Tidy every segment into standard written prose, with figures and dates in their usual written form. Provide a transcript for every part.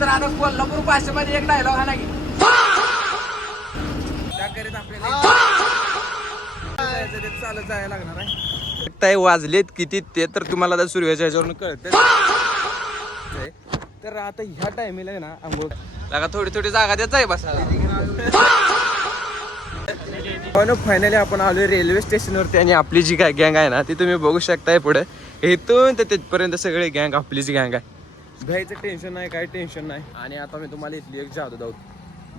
तर आता कोल्हापूर भाषेमध्ये एक डायलॉग हा नाही चालत जायला लागणार आहे. वाजलेत किती ते तर तुम्हाला आता सूर्याच्या ह्याच्यावरून कळत. तर आता ह्या टायमिंगला ना आंघोळ लागा थोडी थोडी जागा देत आहे बसायला. फायनली आपण आलोय रेल्वे स्टेशनवरती आणि आपली जी काय गँग आहे ना ती तुम्ही बघू शकताय. पुढे इथून तर तिथपर्यंत सगळे गँग आपली जी गँग आहे. घ्यायचं टेन्शन नाही, काय टेन्शन नाही. आणि आता मी तुम्हाला इथली एक जादू दावतो.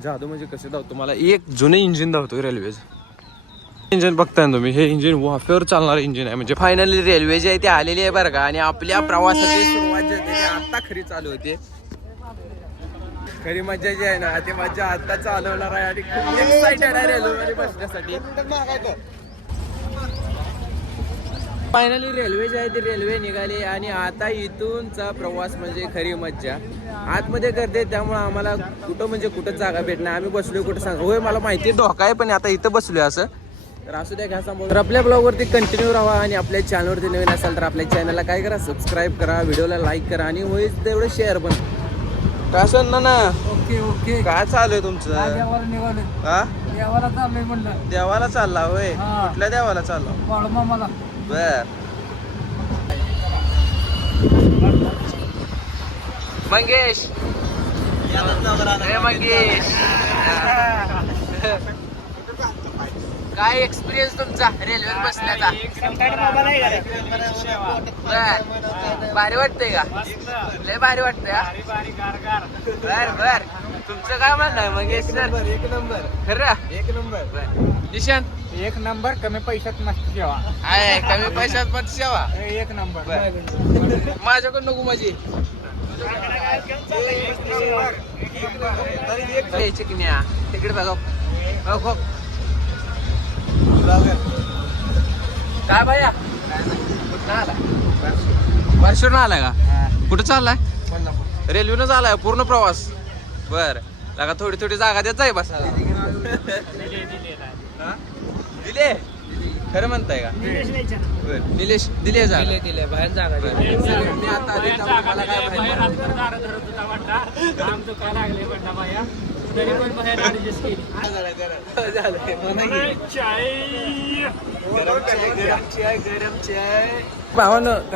जादू म्हणजे कसं दावतो तुम्हाला एक जुने इंजिन दावतो रेल्वेचं. इंजिन बघताय तुम्ही, हे इंजिन वाफेवर चालणारं इंजिन आहे. म्हणजे फायनली रेल्वे जी आहे ती आलेली आहे बरं का. आणि आपल्या प्रवासाची सुरुवात जी होती ती आता खरी चालू होते. खरी मजा जी आहे ना ती मजा आता चालू होणार आहे. आणि खूप एक्साइटेड आहे रेल्वेमध्ये बसण्यासाठी. फायनली रेल्वे जी आहे ती रेल्वे निघाली आणि आता इथूनचा प्रवास म्हणजे खरी मज्जा. आतमध्ये गर्दी त्यामुळे आम्हाला कुठं म्हणजे कुठं जागा भेटणार. आम्ही बसलोय कुठं सांगा. होय मला माहिती आहे धोका आहे पण आता इथं बसलोय असं. तर असू द्या घ्या सांभाळून. तर आपल्या ब्लॉगवरती कंटिन्यू राहा. आणि आपल्या चॅनलवरती नवीन असाल तर आपल्या चॅनलला काय करा, सबस्क्राईब करा, व्हिडिओला लाईक करा आणि होईल तेवढं शेअर पण. काय असं ना. Okay okay. काय चालू आहे तुमचं? हा देवाला चाललोय म्हणलं. देवाला चालला होय? कुठल्या देवाला चालला? मला बर. मंगेश मंगेश काय एक्सपिरियन्स तुमचा रेल्वेत बसण्याचा? भारी वाटतंय का? लय भारी वाटतंय. बर बर. तुमचं काय म्हणणं आहे मंगेश सर? एक नंबर. खरं एक नंबर. निशांत एक नंबर. कमी पैशात मस्त सेवा आहे. कमी पैशात मस्त सेवा एक नंबर. माझ्याकडून नको माझी चिकन्या तिकडे बघा. काय भैया कुठं आला? बार्शीवरून आलाय का? कुठं चाललाय? रेल्वेनंच आलाय पूर्ण प्रवास. बर लागा थोडी थोडी जागा देत आहे बसायला. दिले खरं म्हणताय का? निलेश दिले जागा. दिले बाहेर जागा. मी आता मला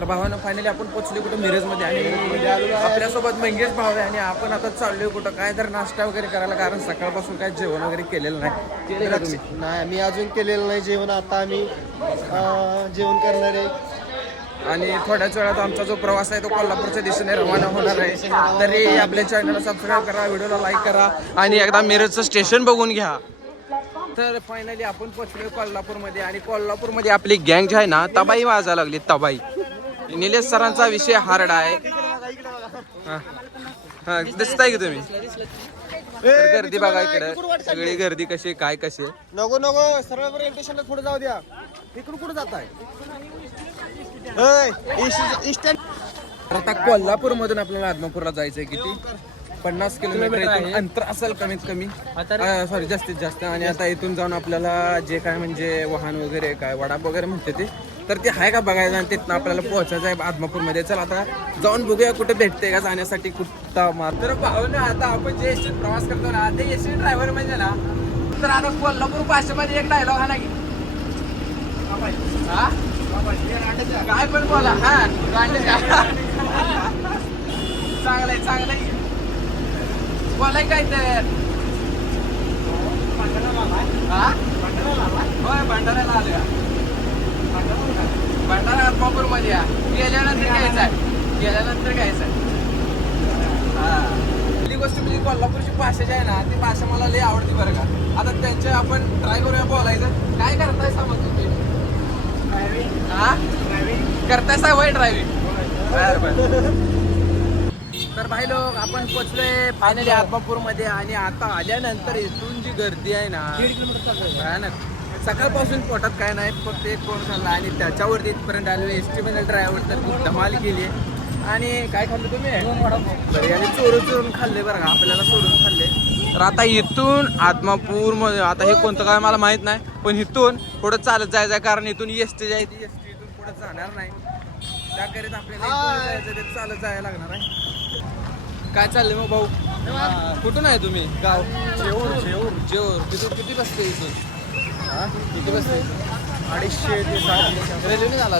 भावानं फायनली आपण पोहोचलो कुठं मिरजमध्ये. आणि आपल्यासोबत मंगेश भाव आहे. आणि आपण आता चाललोय कुठं काय तर नाश्ता वगैरे करायला. कारण सकाळपासून काय जेवण वगैरे केलेलं नाही. केले का तुम्ही? नाही मी अजून केलेलं नाही जेवण. आता आम्ही जेवण करणार आहे. आणि थोड्याच वेळात आमचा जो प्रवास आहे तो कोल्हापूरच्या दिशेने रवाना होणार आहे. तरी आपल्या चॅनलला सबस्क्राईब करा, व्हिडिओला लाईक करा आणि एकदा मिरजचं स्टेशन बघून घ्या. तर फायनली आपण पोहोचलोय कोल्हापूरमध्ये. आणि कोल्हापूरमध्ये आपली गँग जी आहे ना तबाई वाजायला लागली. तबाई. निलेश सरांचा विषय हार्ड आहे. हा दिसत आहे की तुम्ही? गर्दी बघा इकडे सगळी गर्दी कशी काय कशी. नको नको सरळ स्टेशनला थोडं जाऊ द्या. इकडून कुठं जात आहे? आता कोल्हापूर मधून आपल्याला आदमापूरला जायचंय. किती 50 किलोमीटर अंतर असेल कमीत कमी. सॉरी जास्तीत जास्त. आणि आता इथून जाऊन आपल्याला जे काय म्हणजे वाहन वगैरे काय वडाप वगैरे म्हणते ते तर ते आहे का बघायला. आणि तिथनं आपल्याला पोहोचायचं आहे आदमापूरमध्ये. चल आता जाऊन बघूया कुठे भेटते का जाण्यासाठी कुठं मार. तर पाहू ना आता आपण जे एसटी प्रवास करतो ना ते एसटी ड्रायव्हर म्हणजे ना तर आता कोल्हापूर भाषेमध्ये एक डायलॉग हा नाही काय पण बोला. हा चांगलंय चांगलंय बोलाय काय तर. होय भंडाऱ्याला आले. भंडारा आदमापूर मध्ये गेल्यानंतर घ्यायचं आहे. हा पहिली गोष्ट म्हणजे कोल्हापूरची भाषा जी आहे ना ती भाषा मला लई आवडते बरं का. आता त्यांच्या आपण ट्राय करूया बोलायचं. काय करताय सांगा तुम्ही? करताय सा वय ड्रायव्हिंग. तर भाई लोक आपण पोहोचलोय फायनली आदमापूर मध्ये. आणि आता आल्यानंतर इथून जी गर्दी आहे ना भयानक. सकाळपासून पोटात काय नाही फक्त एक कोण खाल्ला आणि त्याच्यावरती इथपर्यंत आलो. एसटी मध्ये ड्रायव्हर तर खूप धमाल केली. आणि काय खाल्लं तुम्ही? बरे आणि चोरून खाल्ले बरं का. आपल्याला सोडून खाल्ले. तर आता इथून आदमापूर मध्ये आता हे कोणतं काय मला माहित नाही पण इथून पुढे चालत जायचं. कारण इथून एसटी जी आहे ती एसटी इथून पुढे जाणार नाही. त्याकरिता आपल्याला जायचं ते चालत जायला लागणार आहे. काय चाललंय मग भाऊ? कुठून आहे तुम्ही? गाव जेऊर. किती बसते इथून? किती बसते? 250 ते 700. रेल्वेने झाला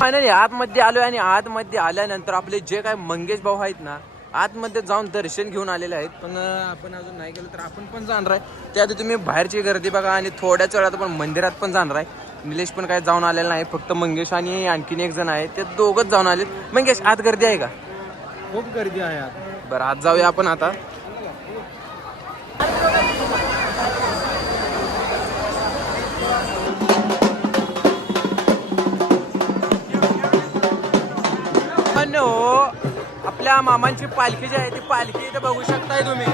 फायनली आतमध्ये आलोय आणि आतमध्ये आल्यानंतर आपले जे काय मंगेश भाऊ आहेत ना आतमध्ये जाऊन दर्शन घेऊन आलेले आहेत. पण आपण अजून नाही गेलो तर आपण पण जाणार आहे. त्याआधी तुम्ही बाहेरची गर्दी बघा आणि थोड्याच वेळात आपण मंदिरात पण जाणार आहे. निलेश पण काय जाऊन आलेला नाही, फक्त मंगेश आणि आणखीन एक जण आहे, ते दोघंच जाऊन आले. मंगेश आत गर्दी आहे का? खूप गर्दी आहे यार. बरं आत जाऊया आपण आता. आपल्या मामांची पालखी जी आहे ती पालखी इथे बघू शकताय तुम्ही.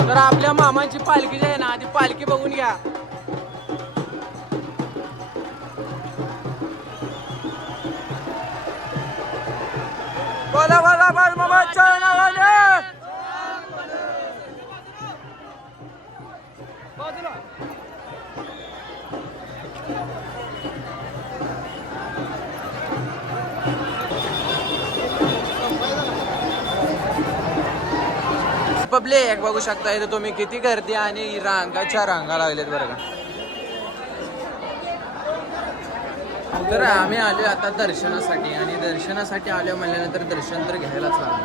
तर आपल्या मामांची पालखी जी आहे ना ती पालखी बघून घ्या. बोला बोला बाळमामाच्या नावाने. पब्लिक बघू शकता इथे तुम्ही किती गर्दी आणि रांगाच्या रांगा लागलेत बरं का. तर आम्ही आलो आता दर्शनासाठी आणि दर्शनासाठी आलो म्हणल्यानंतर दर्शन तर घ्यायलाच लागलं.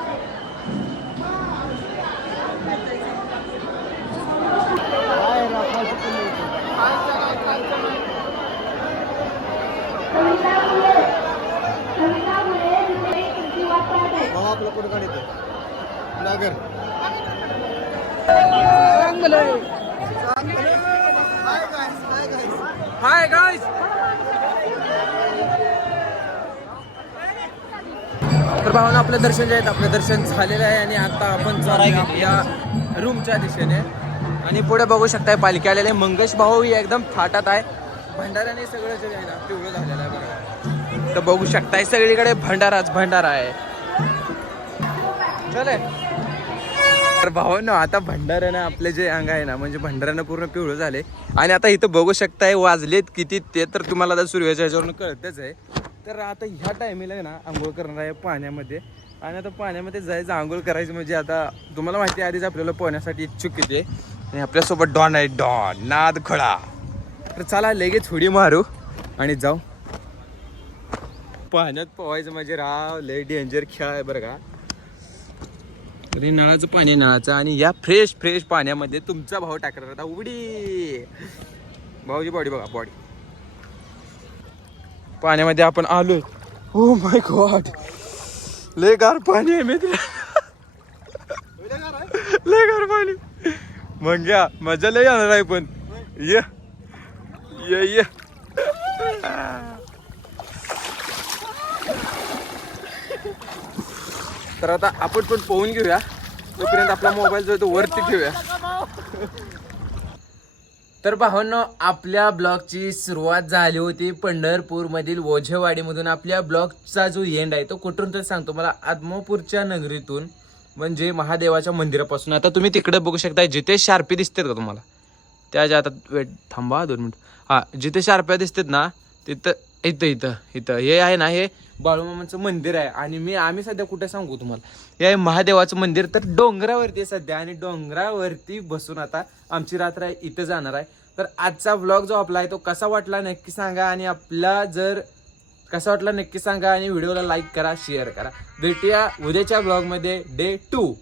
आपलं कोण गाडी नागर. Hi guys. तर भावानं आपलं दर्शन जे आहे आपलं दर्शन झालेलं आहे आणि आता आपण चाललोय आपल्या रूमच्या दिशेने. आणि पुढे बघू शकताय पालखी आलेले. मंगेश भाऊ एकदम थाटात आहे. भंडाऱ्याने सगळं जे आहे ना पिवळं झालेलं आहे बघा. तर बघू शकताय सगळीकडे भंडारा आहे. चले. तर भावांनो आता भंडाऱ्यानं आपले जे अंग आहे ना म्हणजे भंडाऱ्यानं पूर्ण पिवळं झाले. आणि आता इथं बघू शकताय वाजलेत किती ते तर तुम्हाला आता सूर्याच्या ह्याच्यावरून कळतच आहे. तर आता ह्या टायमिंगला ना आंघोळ करणार आहे पाण्यामध्ये. आणि आता पाण्यामध्ये जायचं आंघोळ करायची म्हणजे आता तुम्हाला माहिती आहे आधीच आपल्याला पोहण्यासाठी इच्छुक किती आहे. आणि आपल्यासोबत डॉन आहे, डॉन नाद खडा. तर चला लगेच उडी मारू आणि जाऊ. पाण्यात पोहायचं म्हणजे राव लय डेंजर खेळ आहे बरं का. तरी नळाचं पाणी नळाचं आणि या फ्रेश फ्रेश पाण्यामध्ये तुमचा भाऊ टाकणार आता उडी. भाऊची बॉडी बघा बॉडी. पाण्यामध्ये आपण आलोय. ओ माय गॉड लय गार पाणी आहे मित्र. लय गार पाणी. मग घ्या मजा लय येणार आहे पण ये ये ये. तर आता आपण पण पोहून घेऊया. तोपर्यंत आपला मोबाईल जो आहे तो वरती ठेवूया. तर भावांनो आपल्या ब्लॉगची सुरुवात झाली होती पंढरपूरमधील ओझेवाडीमधून. आपल्या ब्लॉगचा जो एंड आहे तो कुठून तर सांगतो मला. आदमापूरच्या नगरीतून म्हणजे महादेवाच्या मंदिरापासून. आता तुम्ही तिकडे बघू शकता जिथे शार्पी दिसतात का तुम्हाला त्या आता वेट थांबा 2 मिनिट. हा जिथे शार्प्या दिसतात ना तिथं इथं इथं इथं हे आहे ना हे बाळूमामांचं मंदिर आहे. आणि आम्ही सध्या कुठे सांगू तुम्हाला हे आहे महादेवाचं मंदिर. तर डोंगरावरती आहे सध्या आणि डोंगरावरती बसून आता आमची रात्र आहे इथं जाणार आहे. तर आजचा व्लॉग जो आपला आहे तो कसा वाटला नक्की सांगा. आणि आपला जर कसा वाटला नक्की सांगा आणि व्हिडिओला लाईक करा शेअर करा. भेटूया उद्याच्या ब्लॉगमध्ये डे 2.